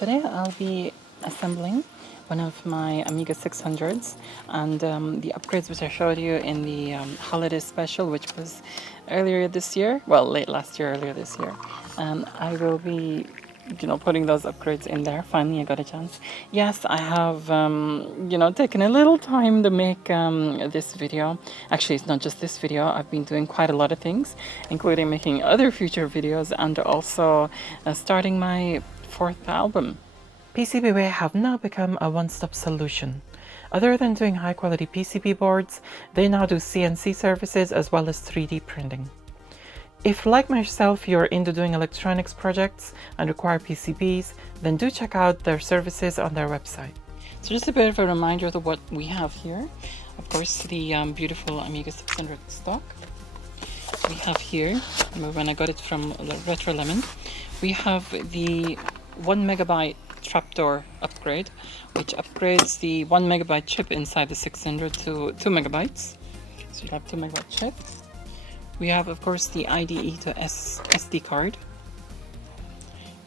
Today I'll be assembling one of my Amiga 600s and the upgrades which I showed you in the holiday special, which was earlier this year, well, late last year, earlier this year. I will be putting those upgrades in there. Finally, I got a chance. Yes, I have, taken a little time to make this video. Actually, it's not just this video. I've been doing quite a lot of things, including making other future videos and also starting my 4th album. PCBWay have now become a one-stop solution. Other than doing high-quality PCB boards, they now do CNC services as well as 3D printing. If, like myself, you're into doing electronics projects and require PCBs, then do check out their services on their website. So just a bit of a reminder of what we have here. Of course, the beautiful Amiga 600 stock. We have here, when I got it from MsMadLemon, we have the 1 megabyte trapdoor upgrade, which upgrades the 1 megabyte chip inside the 600 to 2 megabytes. So you have 2 megabyte chip. We have, of course, the IDE to SD card.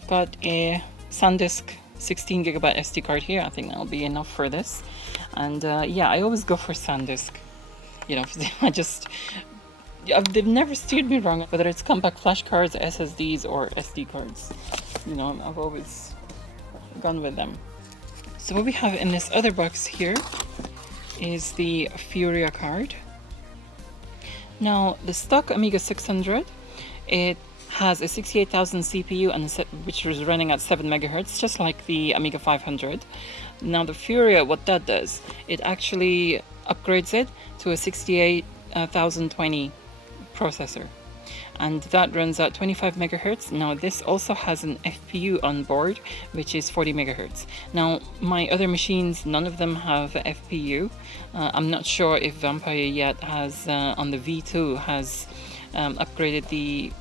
I've got a SanDisk 16 gigabyte SD card here. I think that'll be enough for this. And yeah, I always go for SanDisk. They've never steered me wrong, whether it's compact flash cards, SSDs, or SD cards. I've always gone with them. So what we have in this other box here is the Furia card. Now, the stock Amiga 600, it has a 68,000 CPU and which is running at 7 megahertz, just like the Amiga 500. Now, the Furia, what that does, it actually upgrades it to a 68,020 processor, and that runs at 25 megahertz. Now, this also has an FPU on board, which is 40 megahertz. Now, my other machines, none of them have FPU. I'm not sure if Vampire yet has, on the V2, has upgraded the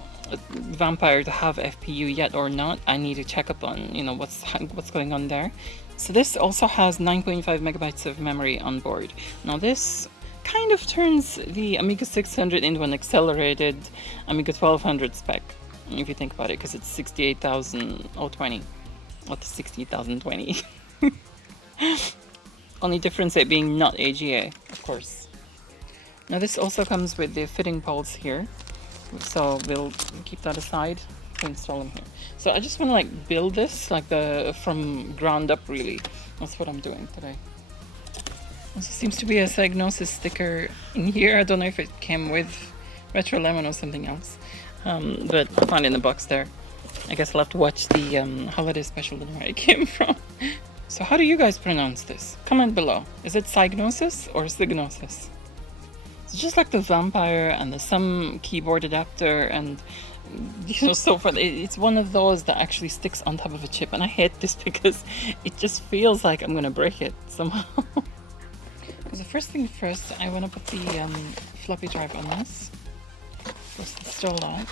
Vampire to have FPU yet or not. I need to check up on, what's going on there. So this also has 9.5 megabytes of memory on board. Now, this kind of turns the Amiga 600 into an accelerated Amiga 1200 spec, if you think about it, because it's 68,020, not the 60,020. Only difference it being not AGA, of course. Now this also comes with the fitting poles here, so we'll keep that aside to install them here. So I just want to build this from ground up, really. That's what I'm doing today. There seems to be a Psygnosis sticker in here. I don't know if it came with MsMadLemon or something else, but I found it in the box there. I guess I'll have to watch the holiday special and where it came from. So how do you guys pronounce this? Comment below. Is it Psygnosis or Psygnosis? It's just like the Vampire and the some keyboard adapter and so forth. It's one of those that actually sticks on top of a chip, and I hate this because it just feels like I'm gonna break it somehow. So first thing first, I want to put the floppy drive on this. First install that.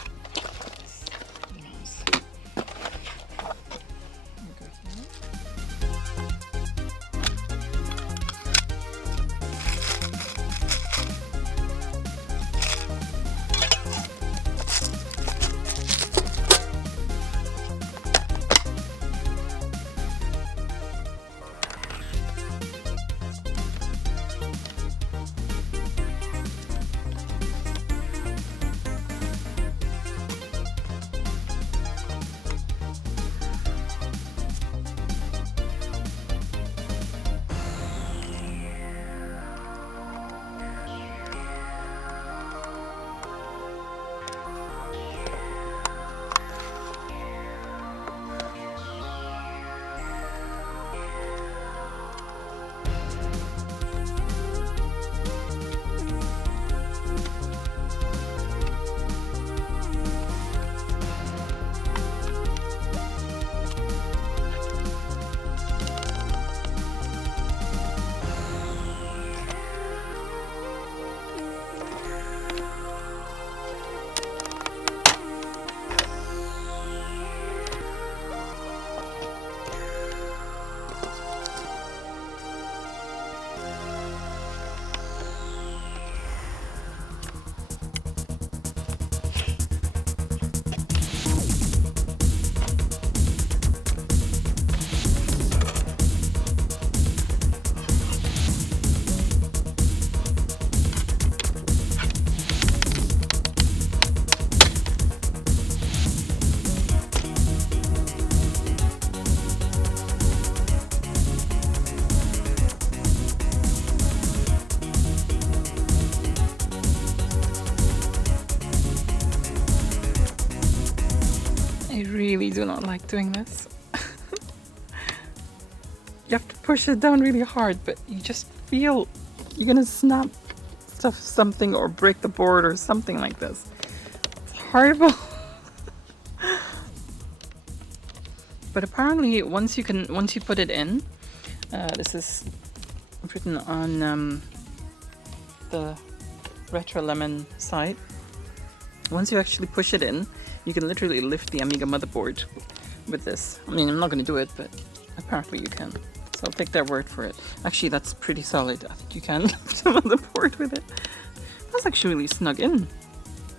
do not like doing this. You have to push it down really hard, but you just feel you're gonna snap something or break the board or something like this. It's horrible. But apparently once you put it in, this is written on the MsMadLemon site. Once you actually push it in, you can literally lift the Amiga motherboard with this. I mean, I'm not going to do it, but apparently you can. So I'll take their word for it. Actually, that's pretty solid. I think you can lift the motherboard with it. That's actually really snug in.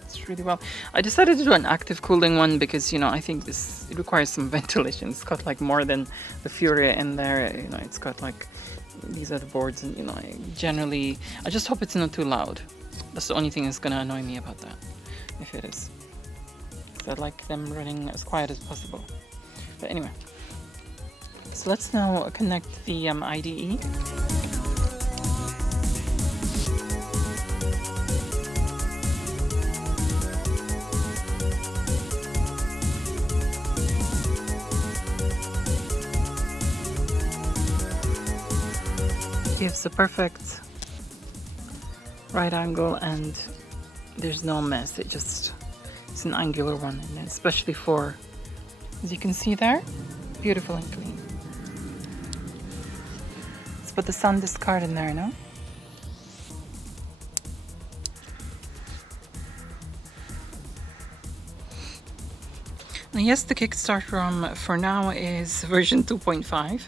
It's really well. I decided to do an active cooling one because, you know, I think it requires some ventilation. It's got like more than the Furia in there. You know, it's got like, these are the boards, and you know, I just hope it's not too loud. That's the only thing that's going to annoy me about that, if it is. So I'd like them running as quiet as possible. But anyway, so let's now connect the IDE. Gives a perfect right angle, and there's no mess. It's an angular one, and especially for, as you can see there, beautiful and clean. Let's put the SanDisk card in there now. Now, yes, the Kickstart ROM for now is version 2.5.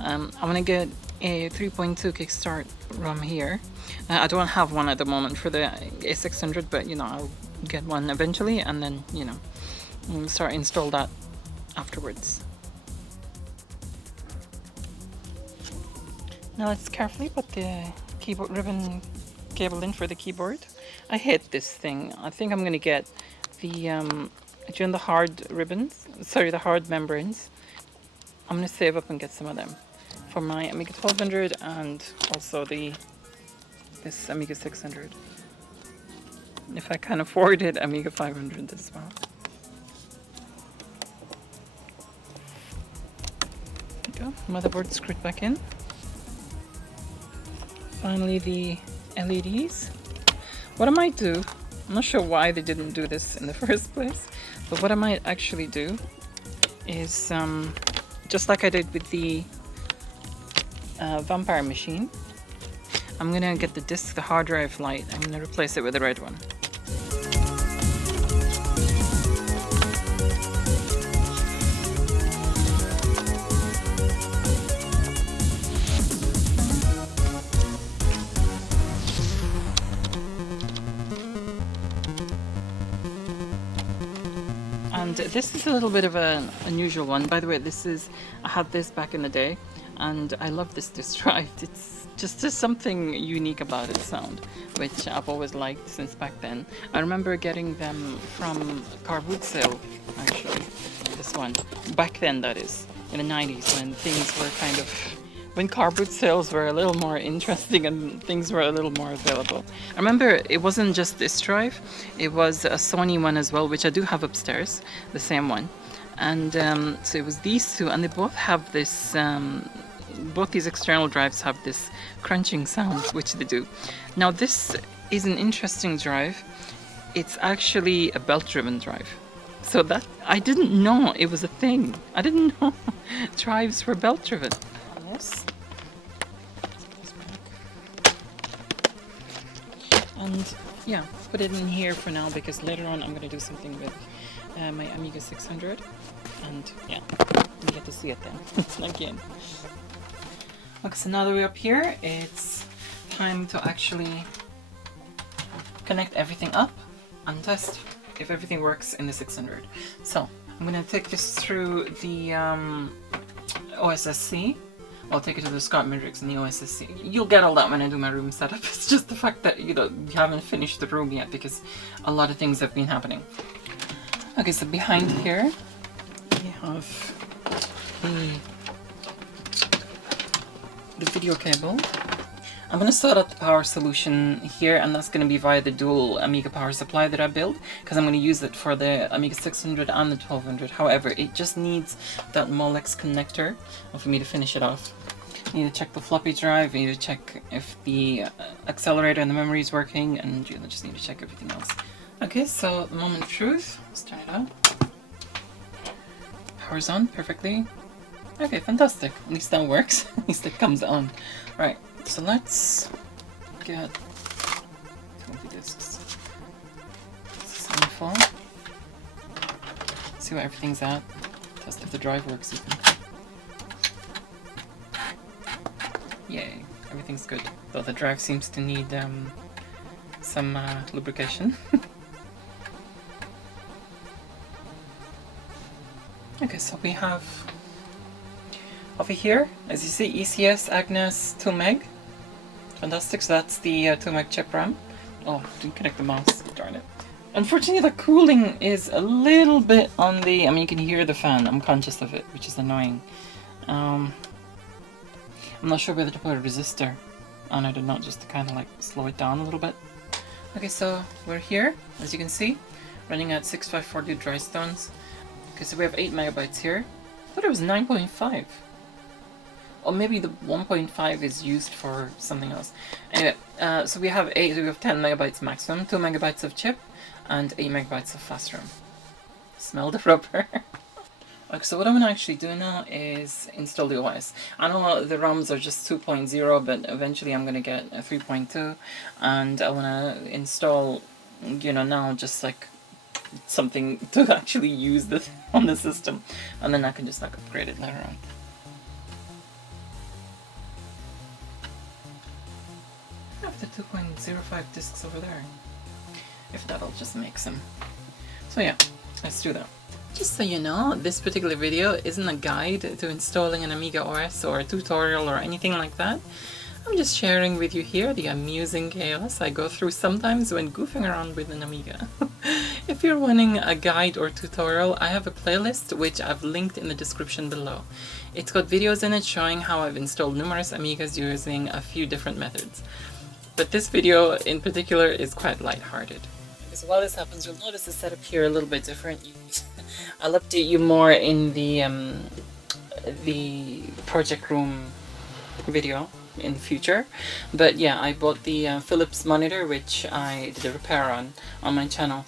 I'm gonna get a 3.2 Kickstart ROM here. I don't have one at the moment for the A600, but you know, I'll get one eventually, and then, you know, we'll start install that afterwards. Now let's carefully put the keyboard ribbon cable in for the keyboard. I hate this thing. I think I'm gonna get the the hard ribbons, sorry, the hard membranes. I'm gonna save up and get some of them for my Amiga 1200 and also this Amiga 600. If I can afford it, Amiga 500 as well. There we go. Motherboard screwed back in. Finally, the LEDs. What I might do, I'm not sure why they didn't do this in the first place, but what I might actually do is, just like I did with the Vampire machine, I'm gonna get the disc, the hard drive light, I'm gonna replace it with a red one. And this is a little bit of an unusual one. By the way, I had this back in the day, and I love this disc drive. It's just something unique about its sound, which I've always liked since back then. I remember getting them from a car boot sale, actually, this one. Back then, that is, in the 90s, when things were kind of, when car boot sales were a little more interesting and things were a little more available. I remember it wasn't just this drive, it was a Sony one as well, which I do have upstairs, the same one. And so it was these two, and they both have this, both these external drives have this crunching sound, which they do. Now this is an interesting drive. It's actually a belt-driven drive. So that, I didn't know it was a thing. I didn't know drives were belt-driven. Yes. And yeah, put it in here for now because later on I'm going to do something with my Amiga 600, and yeah, you get to see it then again. Okay, so now that we're up here, it's time to actually connect everything up and test if everything works in the 600. So I'm going to take this through the OSSC. I'll take it to the Scott Midrix and the OSSC. You'll get all that when I do my room setup. It's just the fact that, you know, you haven't finished the room yet because a lot of things have been happening. Okay, so behind here we have the video cable. I'm going to start out the power solution here, and that's going to be via the dual Amiga power supply that I built, because I'm going to use it for the Amiga 600 and the 1200. However, it just needs that Molex connector for me to finish it off. You need to check the floppy drive, you need to check if the accelerator and the memory is working, and you just need to check everything else. Okay, so the moment of truth, let's turn it on. Power's on perfectly. Okay, fantastic. At least that works. At least it comes on. Right, so let's get floppy disks. This is full. See where everything's at. Test if the drive works even. Yay, everything's good. Though the drive seems to need some lubrication. Okay, so we have over here, as you see, ECS Agnes 2 meg. Fantastic, so that's the 2 meg chip RAM. Oh, didn't connect the mouse, darn it. Unfortunately, the cooling is a little bit on the, I mean, you can hear the fan, I'm conscious of it, which is annoying. I'm not sure whether to put a resistor on it or not, just to kind of like slow it down a little bit. Okay, so we're here, as you can see, running at 654 dry stones. Okay, so we have 8 megabytes here. I thought it was 9.5. Or maybe the 1.5 is used for something else. Anyway, so we have 10 megabytes maximum, 2 megabytes of chip, and 8 megabytes of fast RAM. Smell the rubber. Okay, so what I'm going to actually do now is install the OS. I know the ROMs are just 2.0, but eventually I'm going to get a 3.2, and I want to install, you know, now just like something to actually use this on the system, and then I can just like upgrade it later on. I have the 2.05 discs over there. If that'll just make some. So yeah, let's do that. Just so you know, this particular video isn't a guide to installing an Amiga OS or a tutorial or anything like that. I'm just sharing with you here the amusing chaos I go through sometimes when goofing around with an Amiga. If you're wanting a guide or tutorial, I have a playlist which I've linked in the description below. It's got videos in it showing how I've installed numerous Amigas using a few different methods. But this video in particular is quite lighthearted. So while this happens, you'll notice the setup here a little bit different. I'll update you more in the project room video in the future. But yeah, I bought the Philips monitor, which I did a repair on my channel.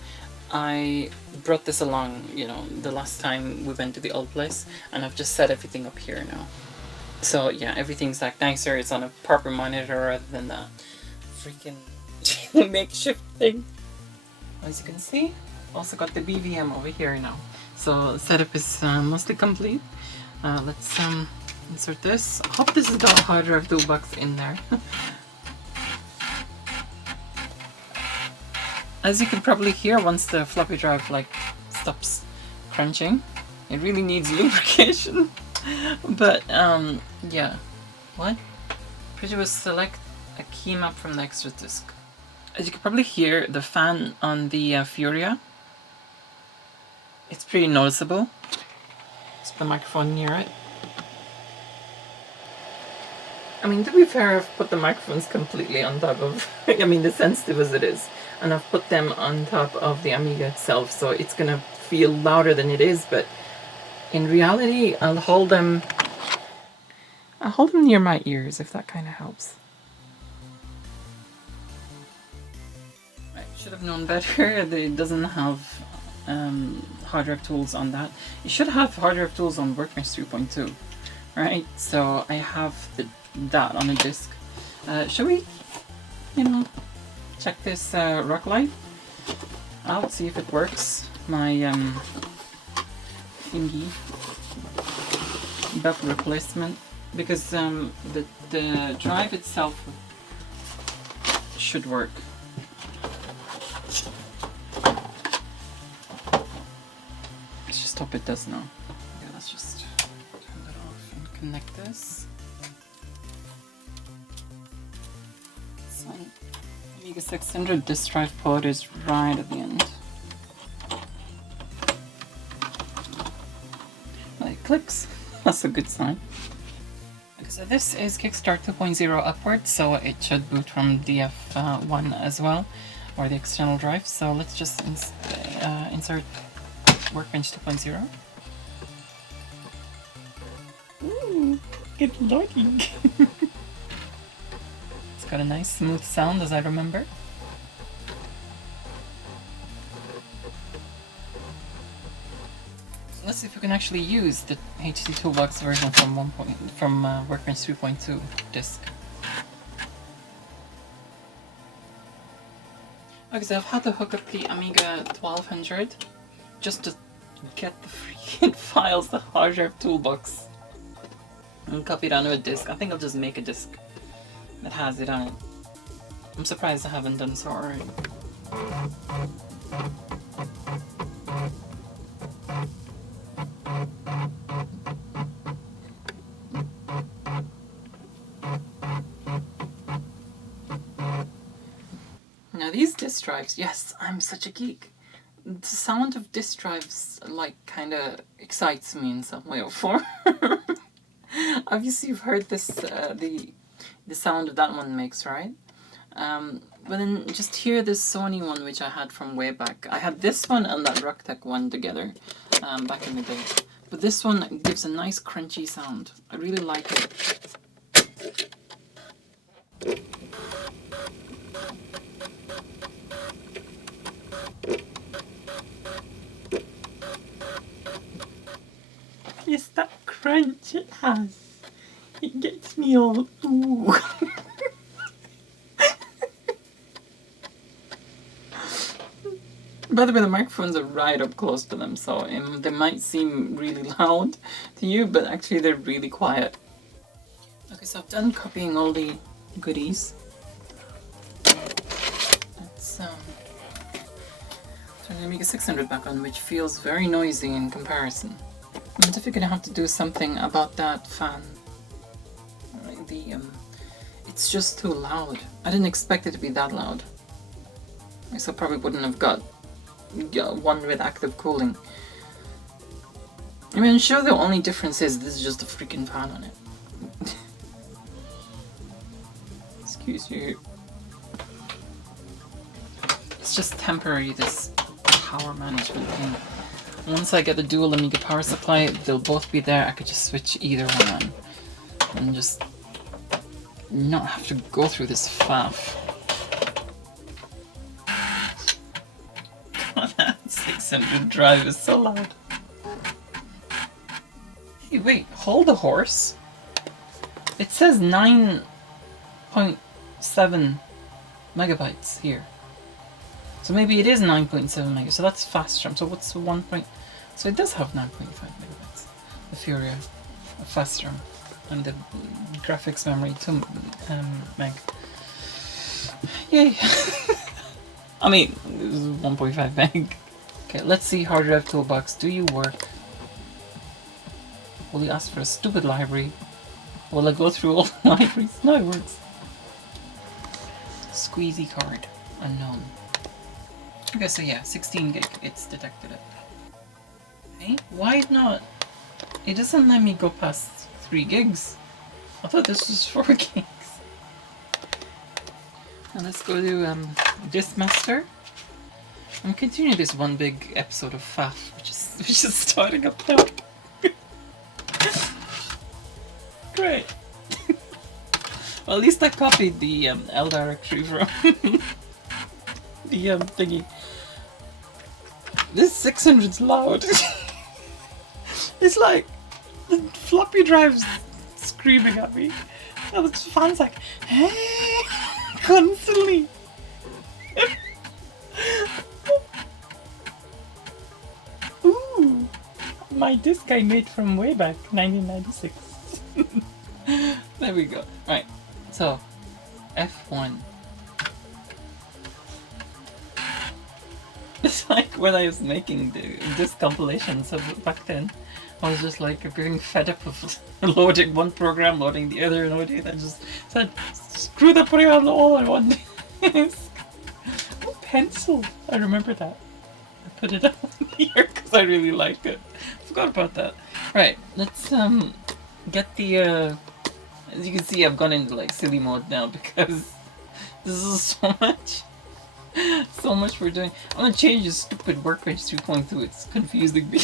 I brought this along, you know, the last time we went to the old place, and I've just set everything up here now. So yeah, everything's like nicer. It's on a proper monitor rather than that freaking makeshift thing. As you can see, also got the BVM over here now. So setup is mostly complete. Let's insert this. I hope this has got a hard drive toolbox in there. As you can probably hear, once the floppy drive like stops crunching, it really needs lubrication. But yeah, what? Pretty much select a key map from the extra disk. As you can probably hear, the fan on the Furia, it's pretty noticeable. Let's put the microphone near it. I mean, to be fair, I've put the microphones completely on top of, I mean, as sensitive as it is, and I've put them on top of the Amiga itself, so it's gonna feel louder than it is, but in reality, I'll hold them near my ears, if that kind of helps. Should have known better that it doesn't have hard drive tools on that. You should have hard drive tools on Workbench 3.2, right? So I have that on a disk. Shall we, you know, check this rock light out, see if it works? My thingy belt replacement, because the drive itself should work. Hope it does now. Yeah, let's just turn that off and connect this. So, Amiga 600 disk drive port is right at the end. Well, it clicks. That's a good sign. Okay, So this is Kickstart 2.0 upwards, so it should boot from DF1 as well, or the external drive. So let's just insert Workbench 2.0. Ooh, it's loading. It's got a nice smooth sound, as I remember. Let's see if we can actually use the HT Toolbox version from Workbench 3.2 disk. Okay, so I've had to hook up the Amiga 1200 just to get the freaking files, the hard drive toolbox, and copy it onto a disk. I think I'll just make a disk that has it on it. I'm surprised I haven't done so already. Now these disk drives, yes, I'm such a geek. The sound of disk drives like kind of excites me in some way or form. Obviously you've heard this, the sound that one makes, right? But then just hear this Sony one which I had from way back. I had this one and that Rocktech one together back in the day. But this one gives a nice crunchy sound. I really like it. Yes, that crunch it has. It gets me all ooh. By the way, the microphones are right up close to them, so they might seem really loud to you, but actually they're really quiet. Okay, so I've done copying all the goodies. Let's turn the Amiga 600 back on, which feels very noisy in comparison. I'm definitely gonna have to do something about that fan. It's just too loud. I didn't expect it to be that loud. I still probably wouldn't have got one with active cooling. I mean, sure, the only difference is this is just a freaking fan on it. Excuse you. It's just temporary, this power management thing. Once I get the dual Amiga power supply, they'll both be there. I could just switch either one on and just not have to go through this faff. That 600 drive is so loud. Hey, wait, hold the horse. It says 9.7 megabytes here. So maybe it is 9.7 megabytes, so that's fast RAM. So what's the 1. So it does have 9.5 megabytes. The Furia, fast RAM, and the graphics memory 2 meg. Yay! I mean, this is 1.5 meg. Okay, let's see hard drive toolbox. Do you work? Will you ask for a stupid library? Will I go through all the libraries? No, it works. Squeezy card, unknown. Okay, so yeah, 16 gig, it's detected it. Hey, why not? It doesn't let me go past 3 gigs. I thought this was 4 gigs. Now let's go to Disk Master. I'm continuing this one big episode of FAF, which is starting up now. Great. Well, at least I copied the L directory from the thingy. This 600's loud. It's like the floppy drive's screaming at me. And the fan's like, hey, constantly. Ooh, my disc I made from way back, 1996. There we go. Right, so F1. It's like when I was making this compilation, so back then, I was just like getting fed up of loading one program, loading the other, loading it. I just said, screw that, putting it all on one disk. Oh, pencil! I remember that. I put it on here because I really like it. I forgot about that. Right, let's get the As you can see, I've gone into like silly mode now because this is so much. So much for doing. I'm gonna change this stupid workbench 2.2. It's confusing me.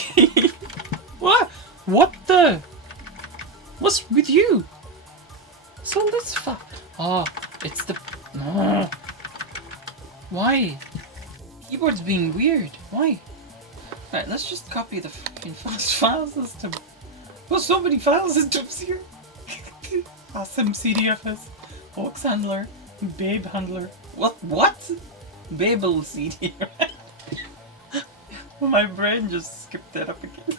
What? What the? What's with you? So let's oh, it's the. No. Why? Keyboard's being weird. Why? Alright, let's just copy the fucking file system. Well, so many file systems here. Awesome CDFS, Box Handler, Babe Handler. What? Babel CD. My brain just skipped that up again.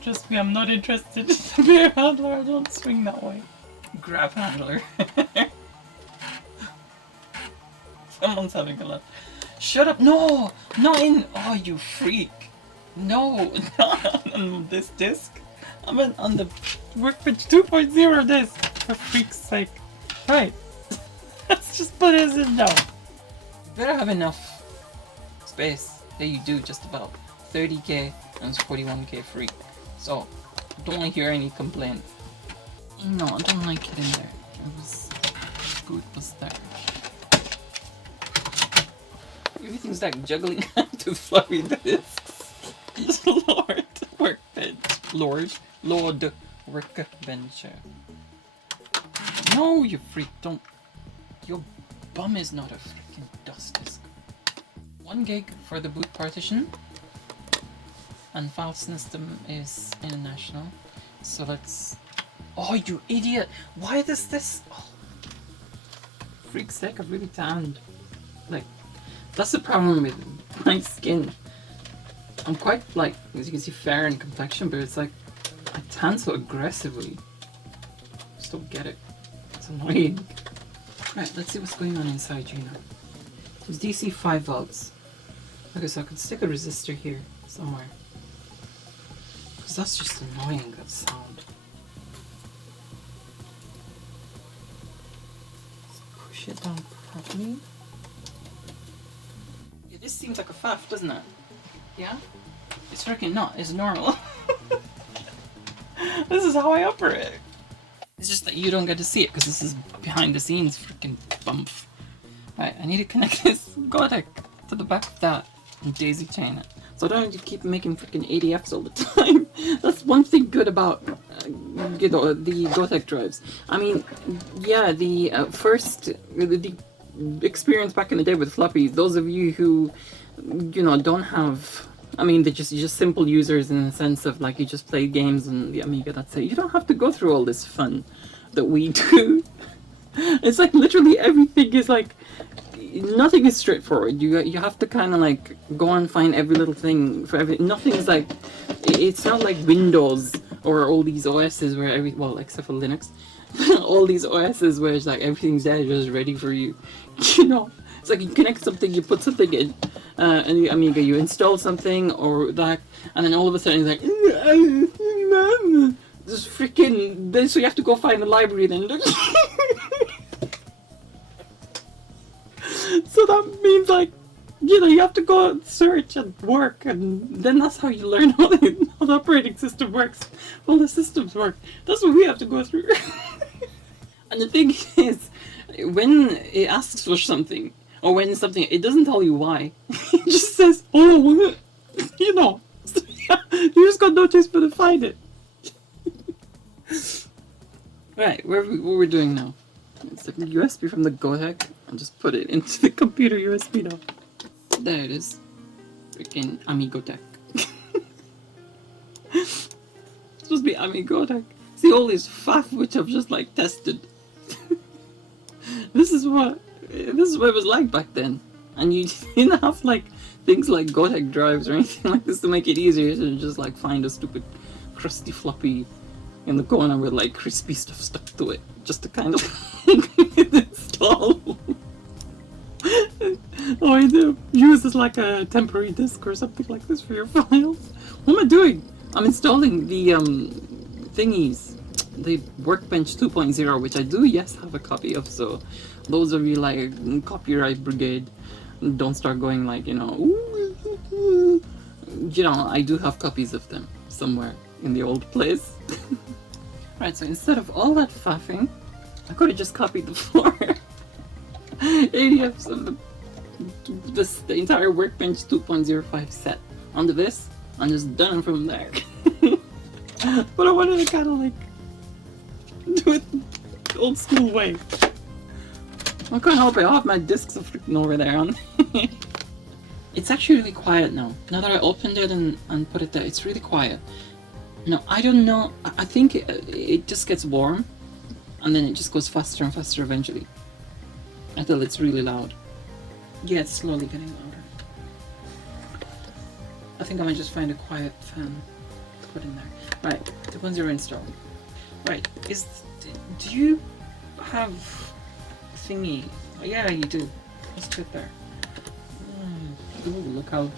Trust me, I'm not interested in the Babe Handler. I don't swing that way. Grab Handler. Someone's having a laugh. Shut up! No! Not in. Oh, you freak! No, not on this disc. I'm on the Workbench 2.0 disc. For freak's sake! Right. Let's just put this in now. You better have enough space. There you do, just about 30k and 41k free. So don't want to hear any complaint. No, I don't like it in there. It was good was there. Everything's like juggling to floppy disks. Lord workbench. Lord workbench. No, you freak! Don't. Your bum is not a freaking dust disk. 1 gig for the boot partition, and file system is international. So let's. Oh, you idiot! Why does this? Oh. Freak's sake! I've really tanned. Like, that's the problem with my skin. I'm quite like, as you can see, fair in complexion, but it's like I tan so aggressively. Just don't get it. It's annoying. Right, let's see what's going on inside you now. It's DC 5 volts. Okay, so I could stick a resistor here somewhere. Because that's just annoying, that sound. Let's push it down properly. Yeah, this seems like a faff, doesn't it? Yeah? It's freaking not, it's normal. This is how I operate. It's just that you don't get to see it because this is behind the scenes freaking bump. Right, I need to connect this Gotek to the back of that and daisy chain it. So I don't have to keep making freaking ADFs all the time. That's one thing good about you know, the Gotek drives. I mean, yeah, the the experience back in the day with floppies, those of you who, you know, don't have, I mean, they're just simple users in the sense of like you just play games on the Amiga, that's it. You don't have to go through all this fun that we do. It's like literally everything is like, nothing is straightforward. You have to kind of like go and find every little thing for every. Nothing's like, it's not like Windows or all these OSs where well, except for Linux, all these OSs where it's like everything's there just ready for you. You know, it's like you connect something, you put something in, and the Amiga, you install something or that, and then all of a sudden it's like, this freaking. Then so you have to go find the library then. So that means like, you know, you have to go and search and work, and then that's how you learn how the operating system works. All the systems work. That's what we have to go through. And the thing is, when it asks for something, or when something, it doesn't tell you why. It just says, oh, you know. You just got no choice but to find it. Right, what we're doing now. It's like a USB from the Gotek, and just put it into the computer USB now. There it is. Freaking Amigotech. It's supposed to be Amigotech. See all these faff which I've just like tested. This is what it was like back then. And you didn't have like things like Gotek drives or anything like this to make it easier to just like find a stupid crusty floppy in the corner with like crispy stuff stuck to it, just to kind of install. Or either use as like a temporary disk or something like this for your files. What am I doing? I'm installing the thingies, the Workbench 2.0, which I do, yes, have a copy of. So those of you like copyright brigade, don't start going like, you know, ooh, you know, I do have copies of them somewhere in the old place. Right, so instead of all that faffing, I could have just copied the floor. ADFs of the entire Workbench 2.05 set onto this, and just done from there. But I wanted to kind of like do it the old school way. I can't help it, I have my discs freaking over there on. It's actually really quiet now. Now that I opened it and put it there, it's really quiet. No, I don't know, I think it just gets warm, and then it just goes faster and faster eventually, until it's really loud. Yeah, it's slowly getting louder. I think I might just find a quiet fan to put in there. Right, the ones you're installing. Right, do you have thingy? Oh, yeah, you do. Let's put it there. Ooh, look how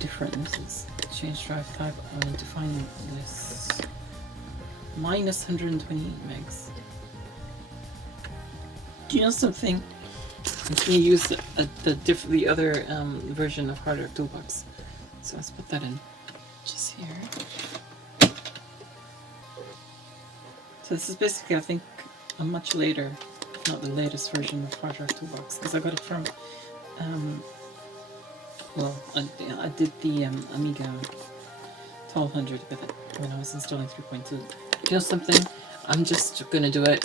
different this is. Change drive type. I want to find this. Minus 128 megs. Do you know something? I'm going to use the other version of Hardware Toolbox. So let's put that in. Just here. So this is basically, I think, a much later, not the latest version of Hardware Toolbox, because I got it from, well, I did the Amiga 1200 with it when I was installing 3.2. You know something? I'm just gonna do it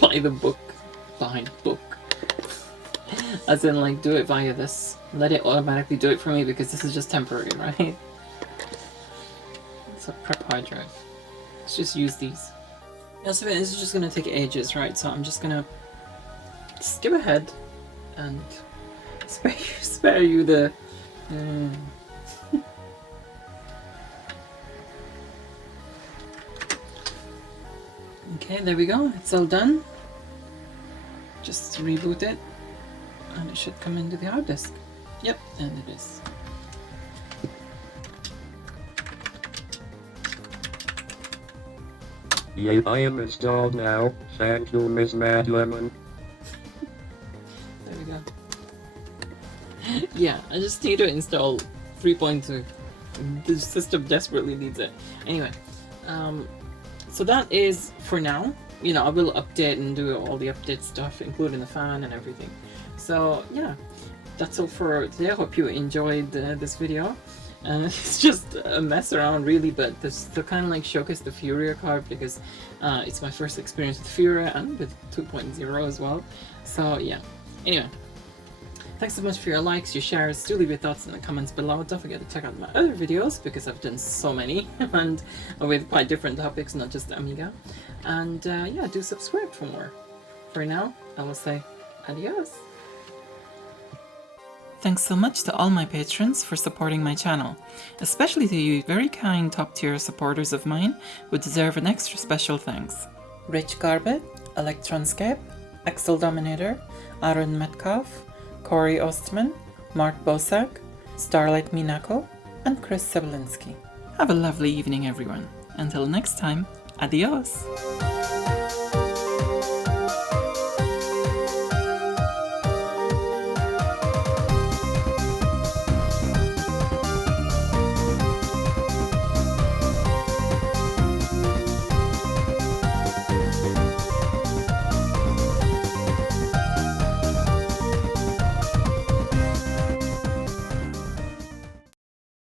by the book, behind book. As in, like, do it via this. Let it automatically do it for me, because this is just temporary, right? It's a prep hard drive. Let's just use these. Yeah, so this is just gonna take ages, right? So I'm just gonna skip ahead and spare you the... Okay, there we go. It's all done. Just reboot it, and it should come into the hard disk. Yep, and it is. Yeah, I am installed now. Thank you, MsMadLemon. There we go. Yeah, I just need to install 3.2. The system desperately needs it. Anyway, so that is for now. You know, I will update and do all the update stuff, including the fan and everything. So yeah, that's all for today. I hope you enjoyed this video. It's just a mess around really, but this to kind of like showcase the Furia card, because it's my first experience with Furia and with 2.0 as well. So yeah, anyway, thanks so much for your likes, your shares. Do leave your thoughts in the comments below. Don't forget to check out my other videos, because I've done so many and with quite different topics, not just Amiga. And yeah, do subscribe for more. For now, I will say adios. Thanks so much to all my patrons for supporting my channel, especially to you very kind top-tier supporters of mine who deserve an extra special thanks. Rich Garbett, Electronscape, Axel Dominator, Aaron Metcalf, Corey Ostman, Mark Bosak, Starlight Minako, and Chris Sebelinsky. Have a lovely evening, everyone. Until next time, adios!